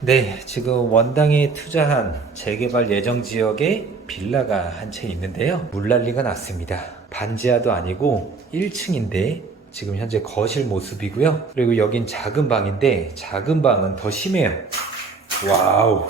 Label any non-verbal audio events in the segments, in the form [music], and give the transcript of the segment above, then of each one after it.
네, 지금 원당에 투자한 재개발 예정 지역에 빌라가 한 채 있는데요. 물난리가 났습니다. 반지하도 아니고 1층인데 지금 현재 거실 모습이고요. 그리고 여긴 작은 방인데 작은 방은 더 심해요. 와우,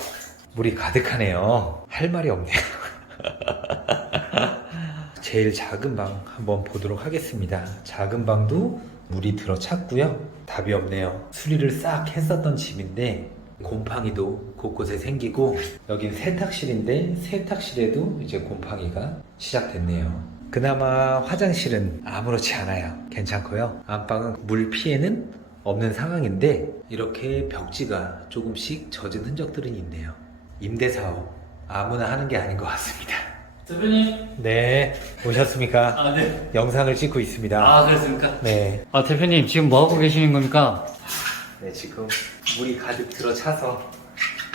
물이 가득하네요. 할 말이 없네요. [laughs] 제일 작은 방 한번 보도록 하겠습니다. 작은 방도 물이 들어찼고요. 답이 없네요. 수리를 싹 했었던 집인데 곰팡이도 곳곳에 생기고 여긴 세탁실인데 세탁실에도 이제 곰팡이가 시작됐네요. 그나마 화장실은 아무렇지 않아요. 괜찮고요. 안방은 물 피해는 없는 상황인데 이렇게 벽지가 조금씩 젖은 흔적들은 있네요. 임대 사업 아무나 하는 게 아닌 것 같습니다. 대표님. 네, 오셨습니까? 아, 네. 영상을 찍고 있습니다. 아, 그렇습니까? 네. 아, 대표님, 지금 뭐 하고 계시는 겁니까? 네, 지금 물이 가득 들어차서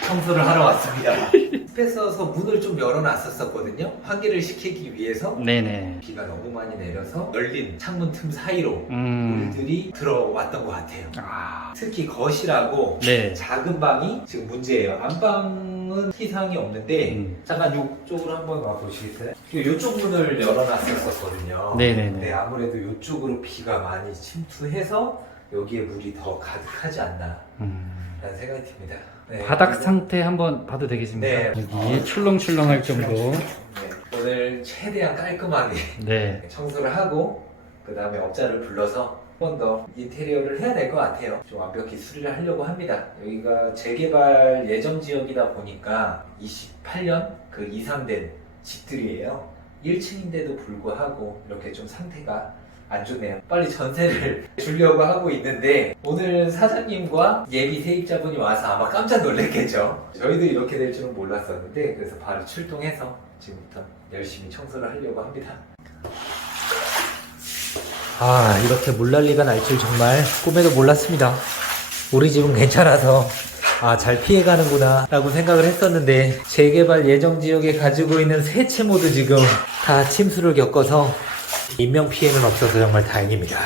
청소를 하러 왔습니다. 뺏어서 문을 좀 열어놨었거든요. 환기를 시키기 위해서 네네. 비가 너무 많이 내려서 열린 창문 틈 사이로 음. 물들이 들어왔던 것 같아요. 아. 특히 거실하고 네. 작은 방이 지금 문제예요. 안방은 이상이 없는데 음. 잠깐 이쪽으로 한번 와 보시겠어요? 이쪽 문을 열어놨었거든요. 네네네. 네, 아무래도 이쪽으로 비가 많이 침투해서 여기에 물이 더 가득하지 않나 음. 라는 생각이 듭니다. 네, 바닥 그리고- 상태 한번 봐도 되겠습니까? 네. 여기 출렁출렁할 정도. 네, 오늘 최대한 깔끔하게 네. [laughs] 청소를 하고 그 다음에 업자를 불러서 한 번 더 인테리어를 해야 될 것 같아요. 좀 완벽히 수리를 하려고 합니다. 여기가 재개발 예정 지역이다 보니까 28년 그 이상 된 집들이에요. 1층인데도 불구하고 이렇게 좀 상태가 안 좋네요. 빨리 전세를 [laughs] 주려고 하고 있는데 오늘 사장님과 예비 세입자분이 와서 아마 깜짝 놀랐겠죠. 저희도 이렇게 될 줄은 몰랐었는데 그래서 바로 출동해서 지금부터 열심히 청소를 하려고 합니다. 아, 이렇게 물난리가 날 줄 정말 꿈에도 몰랐습니다. 우리 집은 괜찮아서, 아, 잘 피해가는구나, 라고 생각을 했었는데, 재개발 예정 지역에 가지고 있는 세 채 모두 지금 다 침수를 겪어서, 인명 피해는 없어서 정말 다행입니다.